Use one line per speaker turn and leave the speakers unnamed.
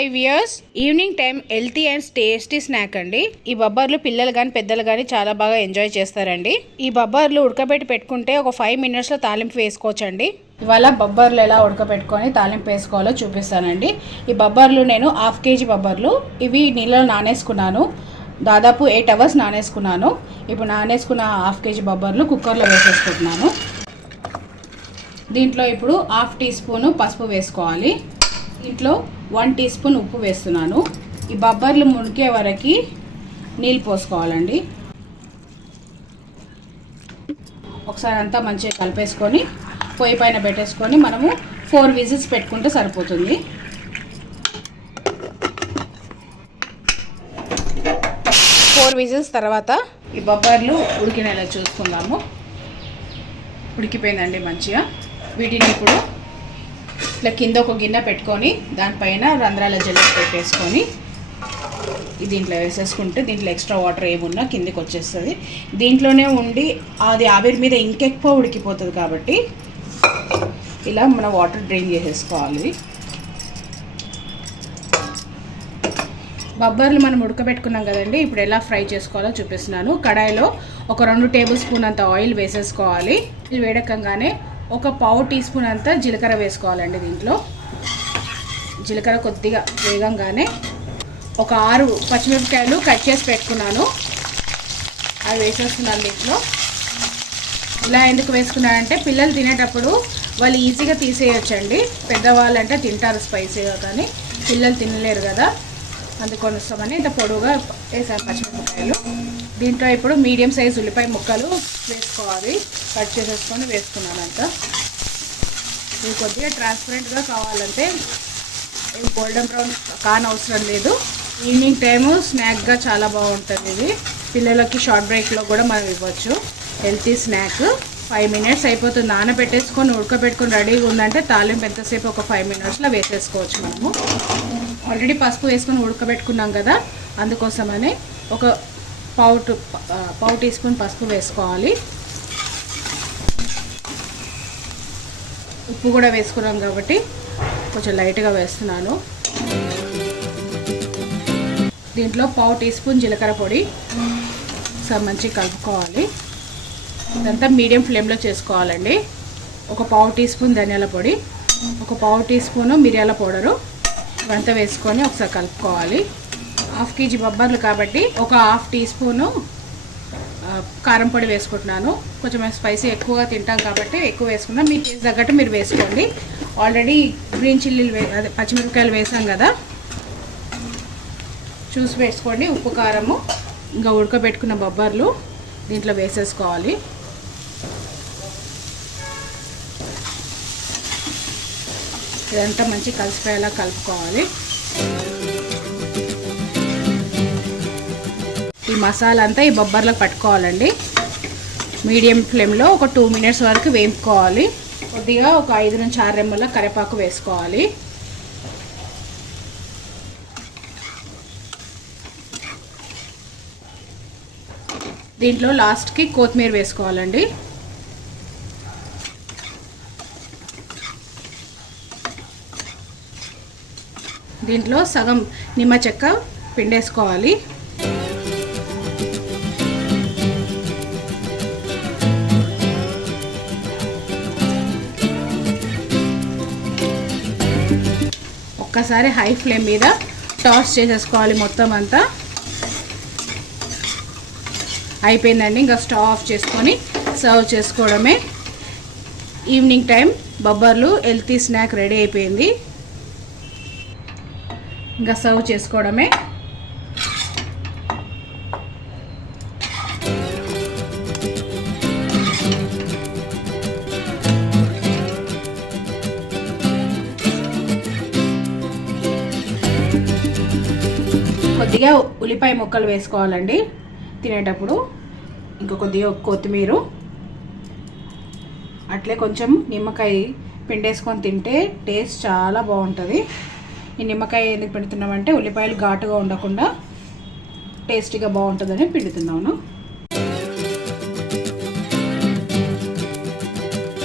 Five years evening time healthy and tasty snack అండి. ఈ బొబ్బర్లు పిల్లలు కానీ పెద్దలు కానీ చాలా బాగా ఎంజాయ్ చేస్తారండి. ఈ బొబ్బర్లు ఉడకబెట్టి పెట్టుకుంటే ఒక ఫైవ్ మినిట్స్లో తాలింపు వేసుకోవచ్చండి. ఇవాళ బొబ్బర్లు ఎలా ఉడకబెట్టుకొని తాలింపు వేసుకోవాలో చూపిస్తానండి. ఈ బొబ్బర్లు నేను హాఫ్ కేజీ బొబ్బర్లు ఇవి నీళ్ళలో నానేసుకున్నాను. దాదాపు ఎయిట్ అవర్స్ నానేసుకున్నాను. ఇప్పుడు నానేసుకున్న హాఫ్ కేజీ బొబ్బర్లు కుక్కర్లో వేసేసుకుంటున్నాను. దీంట్లో ఇప్పుడు హాఫ్ టీ స్పూను పసుపు వేసుకోవాలి. దీంట్లో వన్ టీ స్పూన్ ఉప్పు వేస్తున్నాను. ఈ బొబ్బర్లు మునికే వరకు నీళ్ళు పోసుకోవాలండి. ఒకసారి అంతా మంచిగా కలిపేసుకొని పొయ్యి పైన పెట్టేసుకొని మనము ఫోర్ విజిల్స్ పెట్టుకుంటే సరిపోతుంది. ఫోర్ విజిల్స్ తర్వాత ఈ బొబ్బర్లు ఉడికినలా చూసుకుందాము. ఉడికిపోయిందండి మంచిగా. వీటిని ఇప్పుడు ఇట్లా కింద ఒక గిన్నె పెట్టుకొని దానిపైన రంధ్రాల జల్లి పెట్టేసుకొని దీంట్లో వేసేసుకుంటే దీంట్లో ఎక్స్ట్రా వాటర్ ఏమున్నా కిందికి వచ్చేస్తుంది. దీంట్లోనే ఉండి అది ఆవిరి మీద ఇంకెక్కువ ఉడికిపోతుంది కాబట్టి ఇలా మన వాటర్ డ్రైన్ చేసేసుకోవాలి. బొబ్బర్లు మనం ఉడకబెట్టుకున్నాం కదండి ఇప్పుడు ఎలా ఫ్రై చేసుకోవాలో చూపిస్తున్నాను. కడాయిలో ఒక రెండు టేబుల్ స్పూన్ అంత ఆయిల్ వేసేసుకోవాలి. ఇది వేడకంగానే ఒక పావు టీ స్పూన్ అంత జీలకర్ర వేసుకోవాలండి దీంట్లో. జీలకర్ర కొద్దిగా వేగంగానే ఒక ఆరు పచ్చిమిరపకాయలు కట్ చేసి పెట్టుకున్నాను. అవి వేసేస్తున్నాను దీంట్లో. ఇలా ఎందుకు వేసుకున్నానంటే పిల్లలు తినేటప్పుడు వాళ్ళు ఈజీగా తీసేయొచ్చండి. పెద్దవాళ్ళు అంటే తింటారు స్పైసీగా కానీ పిల్లలు తినలేరు కదా. అందుకోసమని ఇంత పొడవుగా వేసాను ఉల్లిపాయలు. దీంట్లో ఇప్పుడు మీడియం సైజ్ ఉల్లిపాయ ముక్కలు వేసుకోవాలి. కట్ చేసేసుకొని వేసుకున్నాను అంత కొద్దిగా ట్రాన్స్పరెంట్గా కావాలంటే గోల్డెన్ బ్రౌన్ కాన్ అవసరం లేదు. ఈవినింగ్ టైము స్నాక్గా చాలా బాగుంటుంది ఇది. పిల్లలకి షార్ట్ బ్రేక్లో కూడా మనం ఇవ్వచ్చు. హెల్తీ స్నాక్ ఫైవ్ మినిట్స్ అయిపోతుంది. నానబెట్టేసుకొని ఉడకబెట్టుకొని రెడీగా ఉందంటే తాలింపు ఎంతసేపు? ఒక ఫైవ్ మినిట్స్లో వేసేసుకోవచ్చు మనము. ఆల్రెడీ పసుపు వేసుకొని ఉడకబెట్టుకున్నాం కదా అందుకోసమని ఒక పావు టు పావు టీ స్పూన్ పసుపు వేసుకోవాలి. ఉప్పు కూడా వేసుకున్నాం కాబట్టి కొంచెం లైట్గా వేస్తున్నాను. దీంట్లో పావు టీ స్పూన్ జీలకర్ర పొడి సార్ మంచిగా కలుపుకోవాలి. ఇదంతా మీడియం ఫ్లేమ్లో చేసుకోవాలండి. ఒక పావు టీ స్పూన్ ధనియాల పొడి ఒక పావు టీ స్పూను మిరియాల పౌడరు ఇవంతా వేసుకొని ఒకసారి కలుపుకోవాలి. హాఫ్ కేజీ బొబ్బర్లు కాబట్టి ఒక హాఫ్ టీ స్పూను కారం పొడి వేసుకుంటున్నాను. కొంచెం స్పైసీ ఎక్కువగా తింటాం కాబట్టి ఎక్కువ వేసుకున్నాం మీ టేస్ట్ తగ్గట్టు మీరు వేసుకోండి. ఆల్రెడీ గ్రీన్ చిల్లీలు వే అదే పచ్చిమిరపకాయలు వేసాం కదా. చూసి వేసుకోండి. ఉప్పు కారము ఇంకా ఉడకబెట్టుకున్న బొబ్బర్లు దీంట్లో వేసేసుకోవాలి. ఇదంతా మంచి కలిసిపోయేలా కలుపుకోవాలి. ఈ మసాలా అంతా ఈ బొబ్బర్లకు పట్టుకోవాలండి. మీడియం ఫ్లేమ్లో ఒక టూ మినిట్స్ వరకు వేపుకోవాలి. కొద్దిగా ఒక ఐదు నుంచి ఆరు రెమ్మల కరివేపాకు వేసుకోవాలి. దీంట్లో లాస్ట్కి కొత్తిమీర వేసుకోవాలండి. దీంట్లో సగం నిమ్మ చెక్క పిండేసుకోవాలి. ఒక్కసారి హై ఫ్లేమ్ మీద టాస్ చేసేసుకోవాలి మొత్తం అంతా. అయిపోయిందండి ఇంకా స్టవ్ ఆఫ్ చేసుకొని సర్వ్ చేసుకోవడమే. ఈవినింగ్ టైం బొబ్బర్లు హెల్తీ స్నాక్ రెడీ అయిపోయింది. ఇంకా సర్వ్ చేసుకోవడమే. కొద్దిగా ఉల్లిపాయ ముక్కలు వేసుకోవాలండి. తినేటప్పుడు ఇంకా కొద్దిగా కొత్తిమీర. అట్లే కొంచెం నిమ్మకాయ పిండేసుకొని తింటే టేస్ట్ చాలా బాగుంటుంది. ఈ నిమ్మకాయ ఎందుకు పెడుతున్నామంటే ఉల్లిపాయలు ఘాటుగా ఉండకుండా టేస్టీగా బాగుంటుందని పిండుతున్నాను